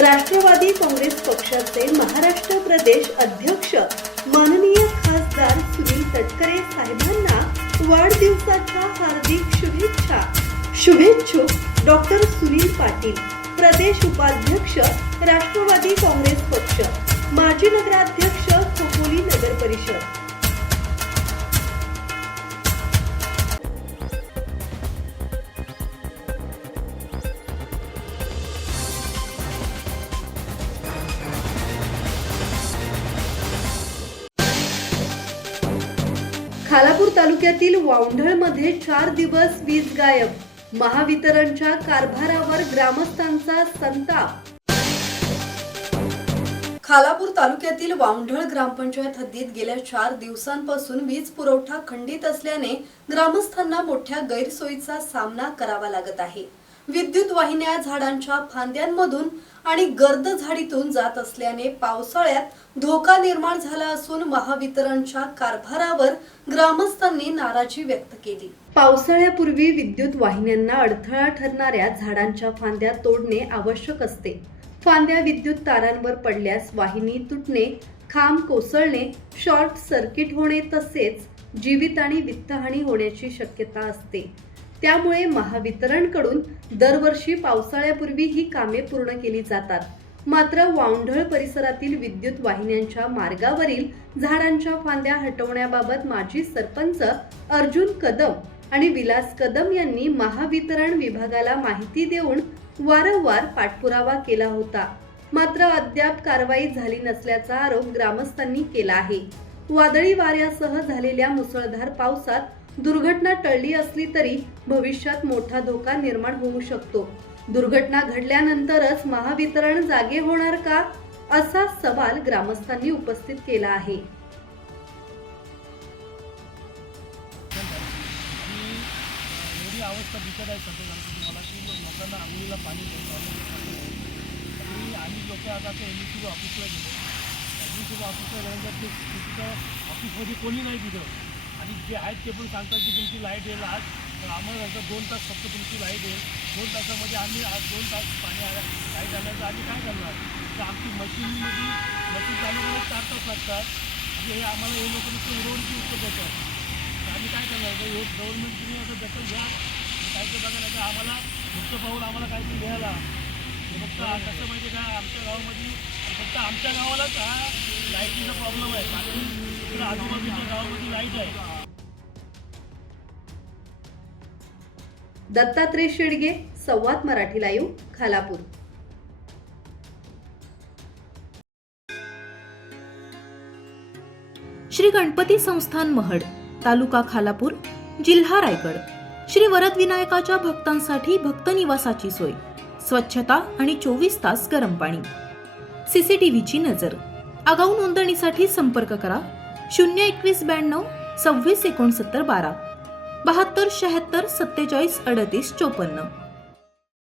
राष्ट्रवादी काँग्रेस पक्षाचे महाराष्ट्र प्रदेश अध्यक्ष माननीय खासदार सुनील तटकरे साहेबांना वाढदिवसाच्या हार्दिक शुभेच्छा। शुभेच्छुक डॉक्टर सुनील पाटील, प्रदेश उपाध्यक्ष राष्ट्रवादी काँग्रेस पक्ष, माजी नगराध्यक्ष खोपोली नगर परिषद। खालापूर तालुक्यातील वावंढळमध्ये 4 दिवस वीज गायब, महावितरणच्या कारभारावर ग्रामस्थांचा संताप। खालापूर तालुक्यातील वावंढळ ग्रामपंचायत हद्दीत गेल्या 4 दिवसांपासून वीज पुरवठा खंडित असल्याने ग्रामस्थांना मोठ्या गैरसोयीचा सामना करावा लागत आहे। विद्युत वाहिन्या झाडांच्या फांद्यांमधून आणि गर्द झाडीतून जात असल्याने पावसाळ्यात धोका निर्माण झाला असून महावितरणच्या कारभारावर ग्रामस्थांनी नाराजी व्यक्त केली। पावसाळ्यापूर्वी विद्युत वाहिन्यांना अडथळा ठरणाऱ्या झाडांच्या फांद्या तोडणे आवश्यक असते। फांद्या विद्युत तारांवर पडल्यास वाहिनी तुटणे, खांब कोसळणे, शॉर्ट सर्किट होणे तसेच जीवित आणि वित्तहानी होण्याची शक्यता असते। त्यामुळे महावितरणकडून दरवर्षी पावसाळ्यापूर्वी ही कामे पूर्ण केली जातात। मात्र वावंढळ परिसरातील विद्युत वाहिन्यांच्या मार्गावरील झाडांच्या फांद्या हटवण्याबाबत माजी सरपंच अर्जुन कदम आणि विलास कदम यांनी महावितरण विभागाला माहिती देऊन वारंवार पाठपुरावा केला होता। मात्र अद्याप कारवाई झाली नसल्याचा आरोप ग्रामस्थांनी केला आहे। वादळी वाऱ्यासह झालेल्या मुसळधार पावसात दुर्घटना टळली असली तरी भविष्यात मोठा धोका निर्माण होऊ शकतो। दुर्घटना घडल्यानंतरच महावितरण जागे होणार का, असा सवाल ग्रामस्थांनी उपस्थित केला आहे। अवस्था दिसत आहे सध्या तुम्हाला की लोकांना आंघोळीला पाणी आणि लोक आता ते एमएससी ऑफिसला गेले। एमएससी ऑफिसला गेल्यानंतर ते तिथं ऑफिसमध्ये कोणी नाही तिथं आणि जे आहेत ते पण सांगतात की तुमची लाईट येईल आज, तर आम्हाला नंतर 2 तास फक्त तुमची लाईट येईल। 2 तासामध्ये आम्ही आज 2 तास पाणी लाईट आलं तर आम्ही काय करणार? तर आमची मशीन चालू करायला 4 तास लागतात। म्हणजे हे आम्हाला हे लोक नुसतं उडवणीची उत्तर देतात, तर आम्ही काय करणार? तर हे गव्हर्नमेंट तुम्ही असं दखल घ्या, काहीतरी बघा नाही तर आम्हाला फक्त पाहून आम्हाला काहीतरी लिहायला। फक्त कसं माहिती का, आमच्या गावामध्ये फक्त आमच्या गावालाच हा लाईटीचा प्रॉब्लेम आहे, बाकी इकडे आजूबाजूच्या गावामध्ये लाईट आहे। दत्तात्रय शेडगे, संवाद मराठी लाईव्ह, खालापूर। श्री गणपती संस्थान महड, तालुका खालापूर, जिल्हा रायगड। श्री वरदविनायकाच्या भक्तांसाठी भक्त निवासाची सोय, स्वच्छता आणि 24 तास गरम पाणी, सीसीटीव्हीची नजर। आगाऊ नोंदणीसाठी संपर्क करा 02192 26 69 12 72 76 47 38 54।